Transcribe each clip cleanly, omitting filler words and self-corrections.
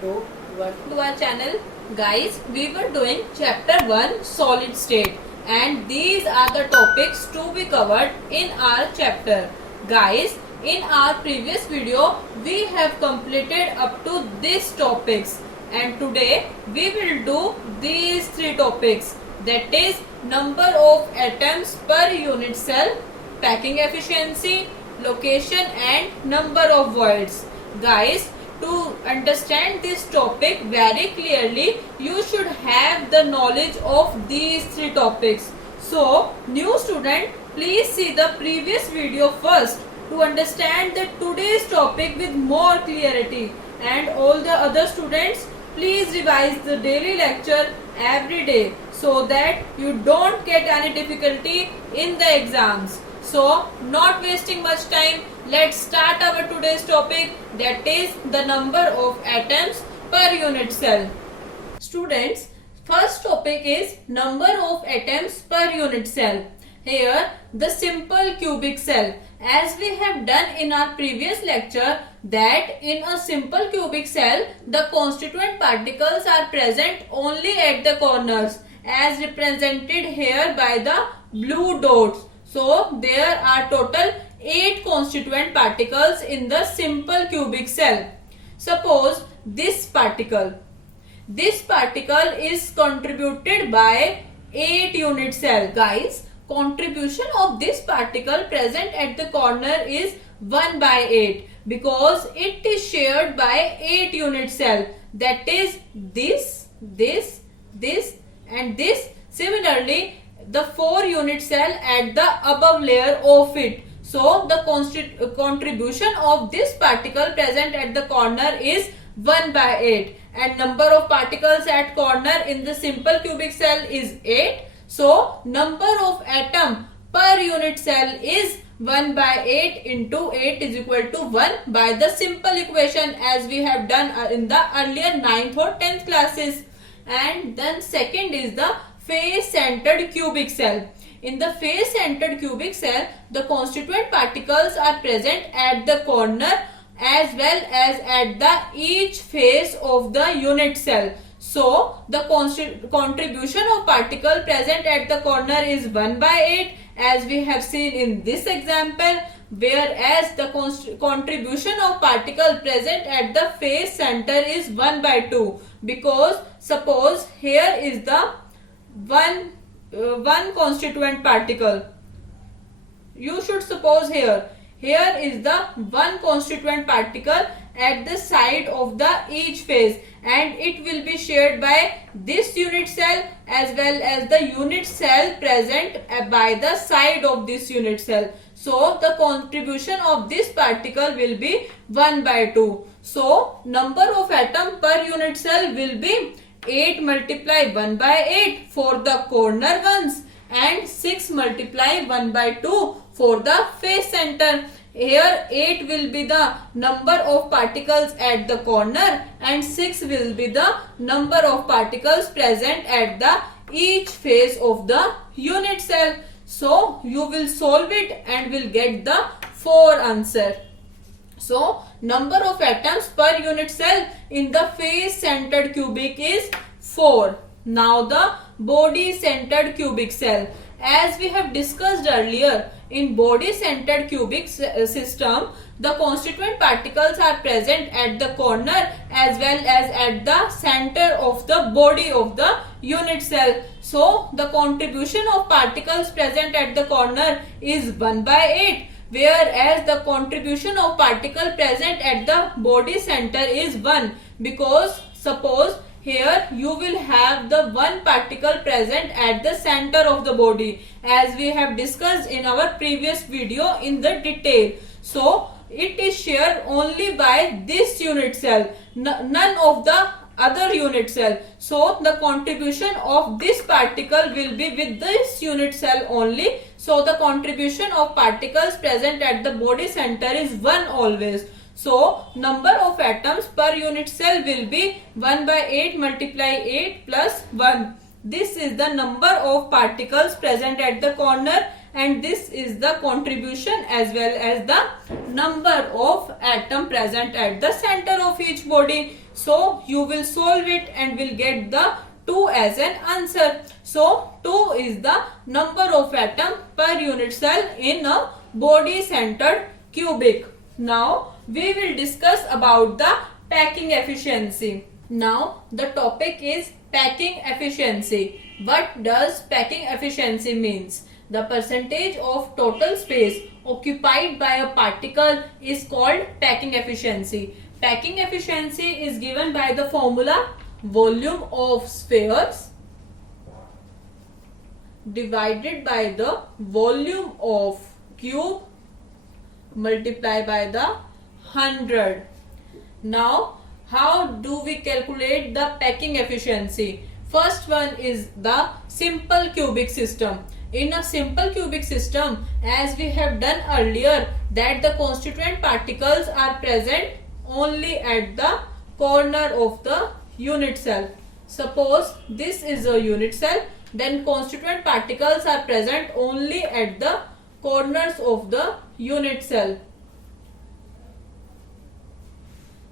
So, welcome to our channel. Guys, we were doing chapter 1 solid state and these are the topics to be covered in our chapter. Guys, in our previous video we have completed up to these topics and today we will do these three topics, that is number of atoms per unit cell, packing efficiency, location and number of voids. Guys, to understand this topic very clearly, you should have the knowledge of these three topics. So, new student, please see the previous video first to understand the today's topic with more clarity, and all the other students, please revise the daily lecture every day so that you don't get any difficulty in the exams. So, not wasting much time, let's start our today's topic, that is the number of atoms per unit cell. Students, first topic is number of atoms per unit cell. Here the simple cubic cell, as we have done in our previous lecture, that in a simple cubic cell the constituent particles are present only at the corners as represented here by the blue dots. So there are total 8 constituent particles in the simple cubic cell. Suppose this particle is contributed by 8 unit cell. Guys, contribution of this particle present at the corner is 1 by 8 because it is shared by 8 unit cell, that is this and this. Similarly, the 4 unit cell at the above layer of it. So the contribution of this particle present at the corner is 1 by 8 and number of particles at corner in the simple cubic cell is 8. So number of atom per unit cell is 1 by 8 into 8 is equal to 1 by the simple equation as we have done in the earlier 9th or 10th classes. And then second is the face-centered cubic cell. In the face-centered cubic cell, the constituent particles are present at the corner as well as at the each face of the unit cell. So, the contribution of particle present at the corner is 1 by 8 as we have seen in this example, whereas the contribution of particle present at the face center is 1 by 2 because suppose here is the one constituent particle. You should suppose here is the one constituent particle at the side of the each phase and it will be shared by this unit cell as well as the unit cell present by the side of this unit cell. So the contribution of this particle will be 1 by 2. So number of atom per unit cell will be 8 multiply 1 by 8 for the corner ones and 6 multiply 1 by 2 for the face center. Here 8 will be the number of particles at the corner and 6 will be the number of particles present at the each face of the unit cell. So you will solve it and will get the 4 answer. So number of atoms per unit cell in the face-centered cubic is 4. Now the body-centered cubic cell. As we have discussed earlier, in body-centered cubic system, the constituent particles are present at the corner as well as at the center of the body of the unit cell. So the contribution of particles present at the corner is 1 by 8. Whereas the contribution of particle present at the body center is 1 because suppose here you will have the one particle present at the center of the body as we have discussed in our previous video in the detail. So it is shared only by this unit cell, none of the other unit cell. So the contribution of this particle will be with this unit cell only. So the contribution of particles present at the body center is 1 always. So number of atoms per unit cell will be 1 by 8 multiply 8 plus 1. This is the number of particles present at the corner and this is the contribution as well as the number of atom present at the center of each body. So you will solve it and will get the 2 as an answer. So 2 is the number of atom per unit cell in a body centered cubic. Now we will discuss about the packing efficiency. Now the topic is packing efficiency. What does packing efficiency means? The percentage of total space occupied by a particle is called packing efficiency. Packing efficiency is given by the formula volume of spheres divided by the volume of cube multiplied by the 100. Now, how do we calculate the packing efficiency? First one is the simple cubic system. In a simple cubic system, as we have done earlier, that the constituent particles are present only at the corner of the unit cell. Suppose this is a unit cell, then constituent particles are present only at the corners of the unit cell.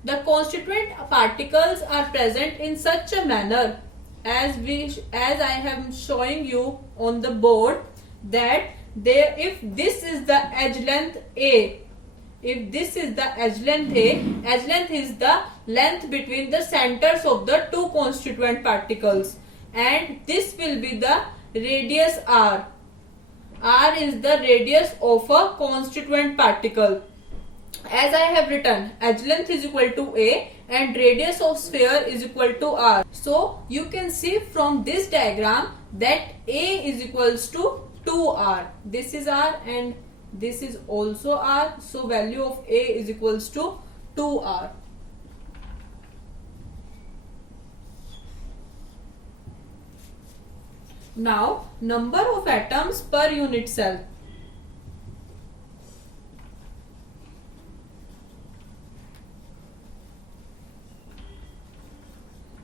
The constituent particles are present in such a manner as I am showing you on the board, that if this is the edge length A, if this is the edge length A, edge length is the length between the centers of the two constituent particles, and this will be the radius R. R is the radius of a constituent particle. As I have written, edge length is equal to A and radius of sphere is equal to R. So you can see from this diagram that A is equals to 2R. This is R and this is also R. So value of A is equals to 2R. Now, number of atoms per unit cell.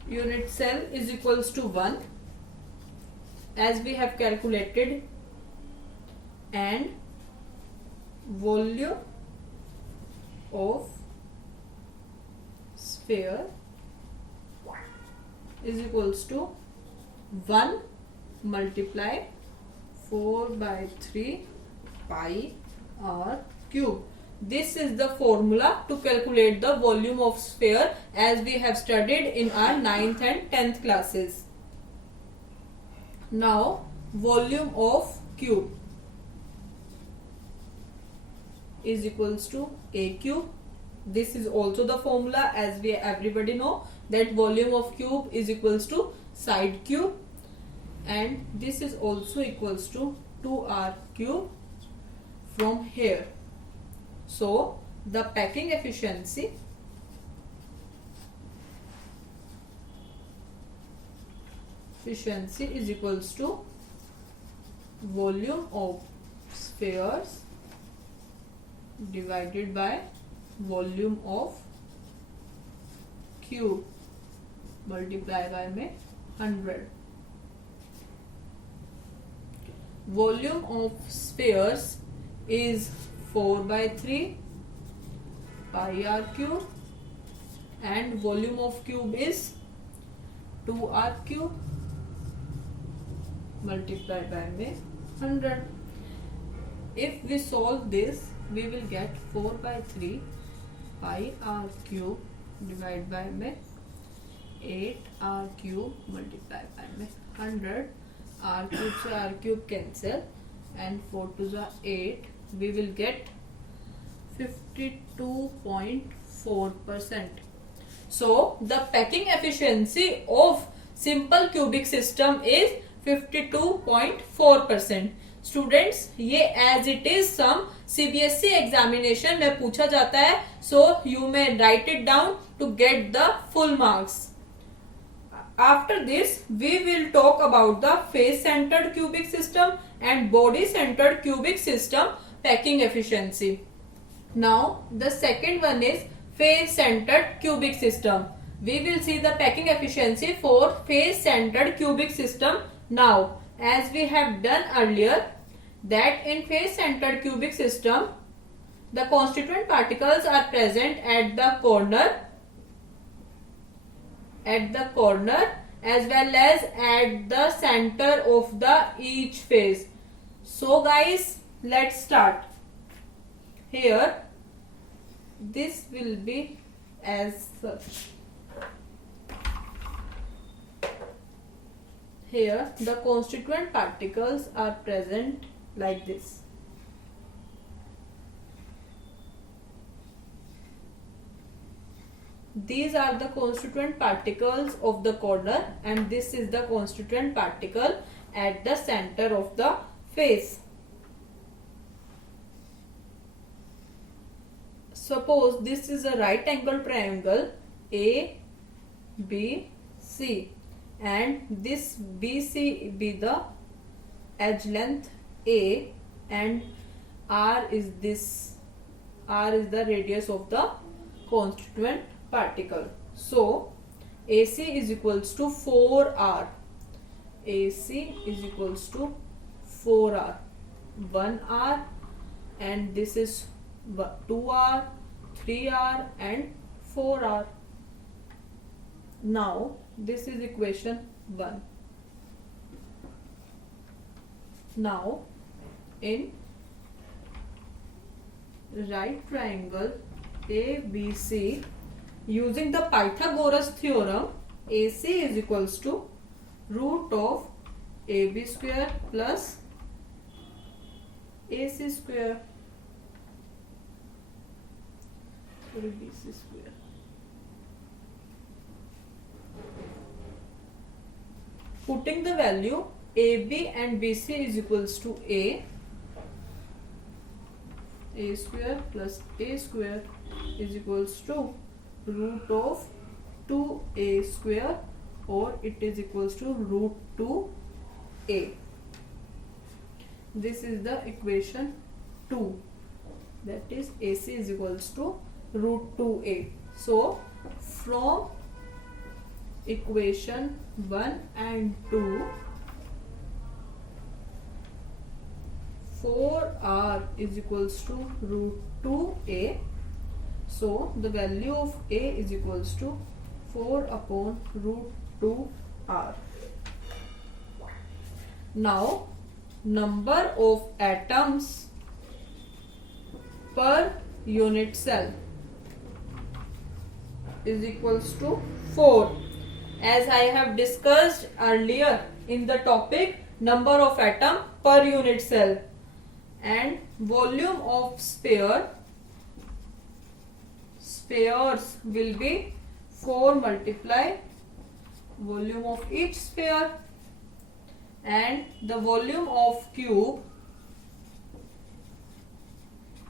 Unit cell is equals to 1 as we have calculated, and volume of sphere is equals to 1 multiply 4 by 3 pi r cube. This is the formula to calculate the volume of sphere as we have studied in our 9th and 10th classes. Now, volume of cube is equals to A cube. This is also the formula, as we everybody know that volume of cube is equals to side cube, and this is also equals to 2R cube from here. So the packing efficiency is equals to volume of spheres divided by volume of cube multiplied by 100. Volume of spheres is 4 by 3 pi r cube, and volume of cube is 2r cube multiplied by 100. If we solve this, we will get 4 by 3 pi r cube divided by 8 r cube multiplied by 100. R cube से R cube cancel, and 4 to the 8. We will get 52.4%. So the packing efficiency of simple cubic system is 52.4%. Students, ये as it is some CBSE examination में पूछा जाता है, so you may write it down to get the full marks. After this, we will talk about the face-centered cubic system and body-centered cubic system packing efficiency. Now, the second one is face-centered cubic system. We will see the packing efficiency for face-centered cubic system now. As we have done earlier, that in face-centered cubic system, the constituent particles are present at the corner at the corner as well as at the center of the each face. So guys, let's start. Here this will be as such. Here the constituent particles are present like this. These are the constituent particles of the corner and this is the constituent particle at the center of the face. Suppose this is a right angle triangle A, B, C and this BC be the edge length A and R is the radius of the constituent particle. So AC is equals to 4R. AC is equals to 4R. 1R and this is 2R, 3R and 4R. Now this is equation 1. Now in right triangle ABC, using the Pythagoras theorem, AC is equals to root of AB square plus AC square. Sorry, BC square. Putting the value AB and BC is equals to A square plus A square is equals to root of 2A square or it is equals to root 2A. This is the equation 2, that is AC is equals to root 2A. So from equation 1 and 2, 4R is equals to root 2A. So the value of A is equals to 4 upon root 2R. Now number of atoms per unit cell is equals to 4. As I have discussed earlier in the topic, number of atom per unit cell and volume of spheres will be 4 multiply volume of each sphere and the volume of cube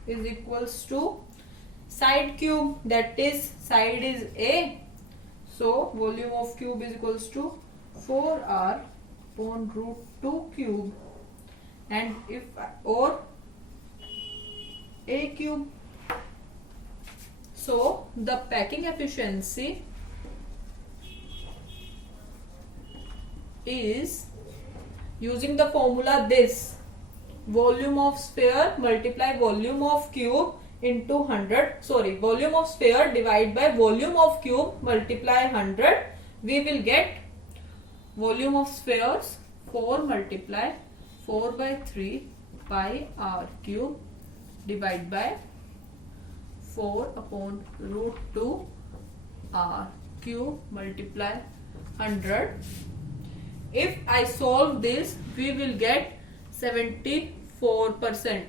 is equals to side cube, that is side is A. So volume of cube is equals to 4R upon root 2 cube and if or A cube. So the packing efficiency is, using the formula this, volume of sphere multiply volume of cube into 100, sorry, volume of sphere divided by volume of cube multiply 100, we will get volume of spheres 4 multiply 4 by 3 pi r cube divided by 4 upon root 2 r cube multiply 100. If I solve this, we will get 74%.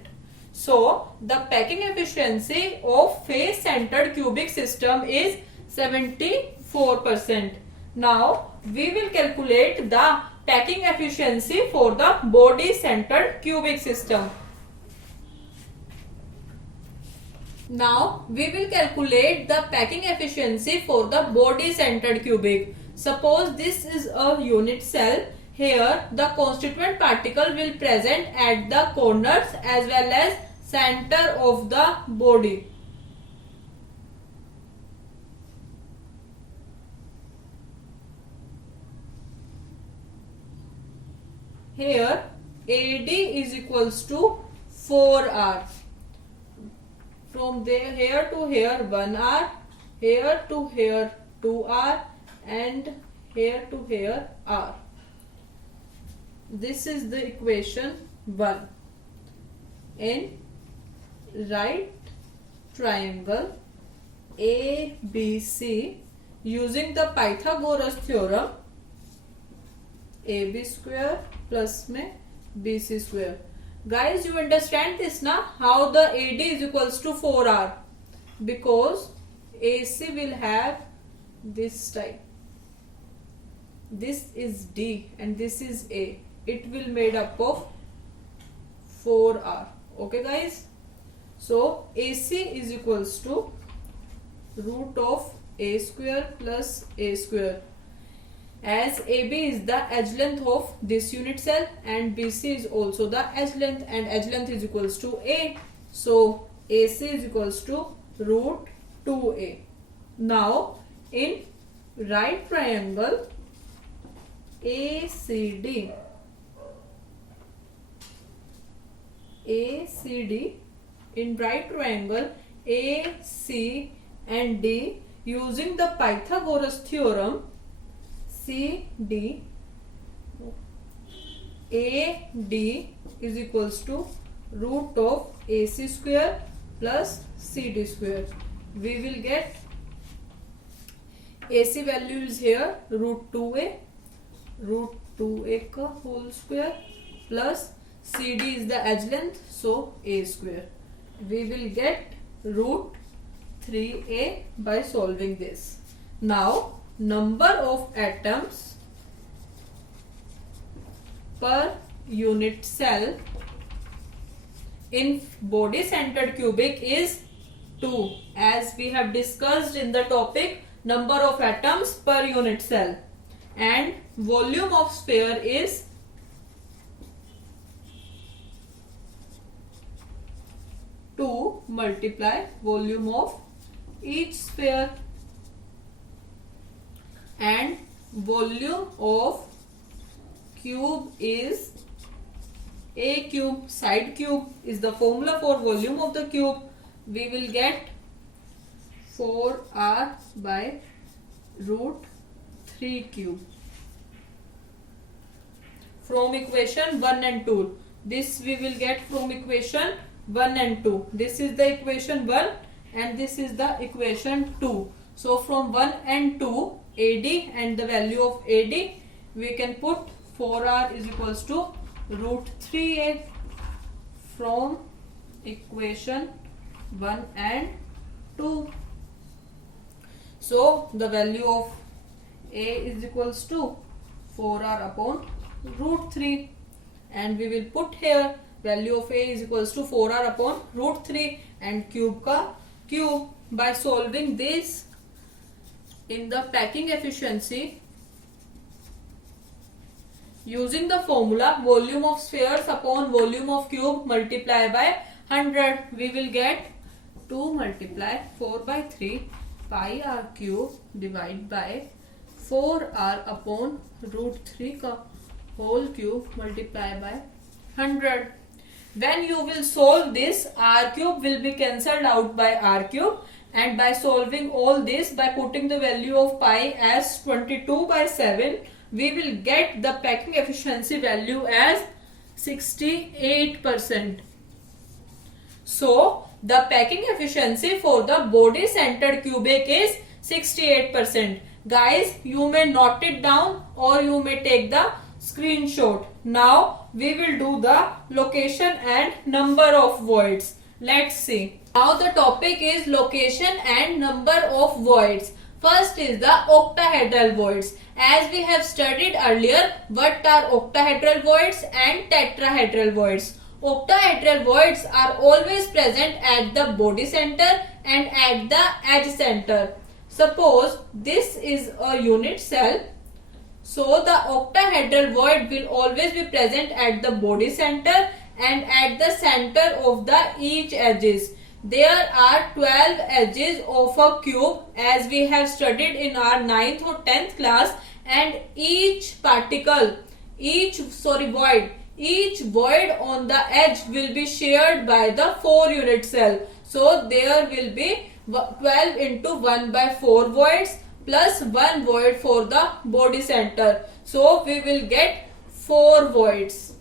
So the packing efficiency of face centered cubic system is 74%. Now we will calculate the packing efficiency for the body centered cubic system. Now we will calculate the packing efficiency for the body centered cubic. Suppose this is a unit cell. Here the constituent particle will present at the corners as well as center of the body. Here AD is equals to 4R. From there here to here 1R, here to here 2R and here to here R. This is the equation 1. In right triangle ABC, using the Pythagoras theorem, AB square plus में BC square. Guys, you understand this now? How the AD is equals to 4R? Because AC will have this type. This is D and this is A. It will made up of 4R. Okay guys? So AC is equals to root of A square plus A square. As AB is the edge length of this unit cell and BC is also the edge length, and edge length is equals to A. So AC is equals to root 2A. Now in right triangle ACD, in right triangle AC and D, using the Pythagoras theorem, CD AD is equals to root of AC square plus CD square. We will get AC value is here root 2A का whole square plus CD is the edge length, so A square. We will get root 3A by solving this. Now number of atoms per unit cell in body centered cubic is 2, as we have discussed in the topic number of atoms per unit cell, and volume of sphere is 2 multiply volume of each sphere, and volume of cube is A cube. Side cube is the formula for volume of the cube. We will get 4R by root 3 cube from equation 1 and 2. This we will get from equation 1 and 2. This is the equation 1 and this is the equation 2. So from 1 and 2 AD and the value of AD, we can put 4R is equals to root 3A from equation 1 and 2. So the value of A is equals to 4R upon root 3, and we will put here value of A is equals to 4R upon root 3 and cube ka cube. By solving this in the packing efficiency using the formula volume of spheres upon volume of cube multiply by 100, we will get 2 multiply 4 by 3 pi r cube divide by 4R upon root 3 ka whole cube multiply by 100. When you will solve this, r cube will be cancelled out by r cube, and by solving all this by putting the value of pi as 22 by 7, we will get the packing efficiency value as 68%. So the packing efficiency for the body centered cubic is 68%. Guys, you may note it down or you may take the screenshot. Now we will do the location and number of voids. Let's see. Now the topic is location and number of voids. First is the octahedral voids. As we have studied earlier, what are octahedral voids and tetrahedral voids. Octahedral voids are always present at the body center and at the edge center. Suppose this is a unit cell. So the octahedral void will always be present at the body center and at the center of the each edges. There are 12 edges of a cube as we have studied in our 9th or 10th class, and each particle, each void on the edge will be shared by the 4 unit cell. So there will be 12 into 1 by 4 voids. plus 1 void for the body center. So we will get 4 voids.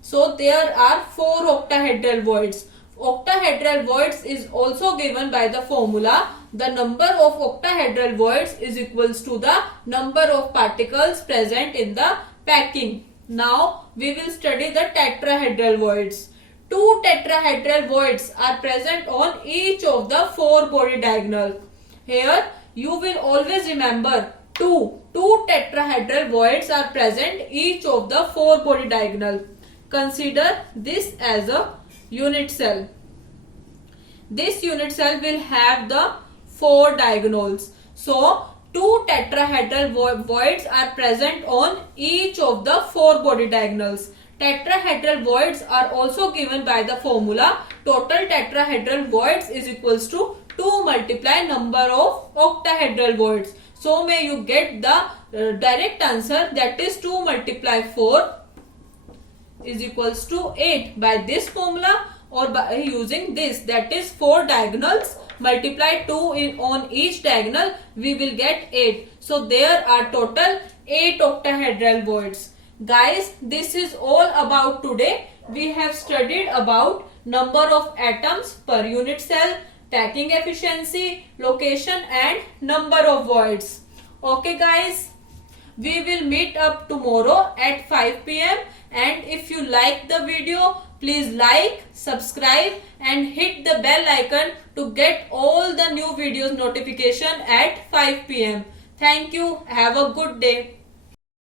So there are 4 octahedral voids. Octahedral voids is also given by the formula. The number of octahedral voids is equals to the number of particles present in the packing. Now we will study the tetrahedral voids. 2 tetrahedral voids are present on each of the 4 body diagonal. Here you will always remember two tetrahedral voids are present each of the 4 body diagonal. Consider this as a unit cell. This unit cell will have the 4 diagonals. So 2 tetrahedral voids are present on each of the 4 body diagonals. Tetrahedral voids are also given by the formula. Total tetrahedral voids is equals to 2 multiply number of octahedral voids. So may you get the direct answer, that is 2 multiply 4 is equals to 8 by this formula, or by using this, that is 4 diagonals multiply 2 on each diagonal, we will get 8. So there are total 8 octahedral voids. Guys, this is all about today. We have studied about number of atoms per unit cell, packing efficiency, location and number of voids. Okay guys, we will meet up tomorrow at 5 p.m. and if you like the video, please like, subscribe and hit the bell icon to get all the new videos notification at 5 p.m. Thank you. Have a good day.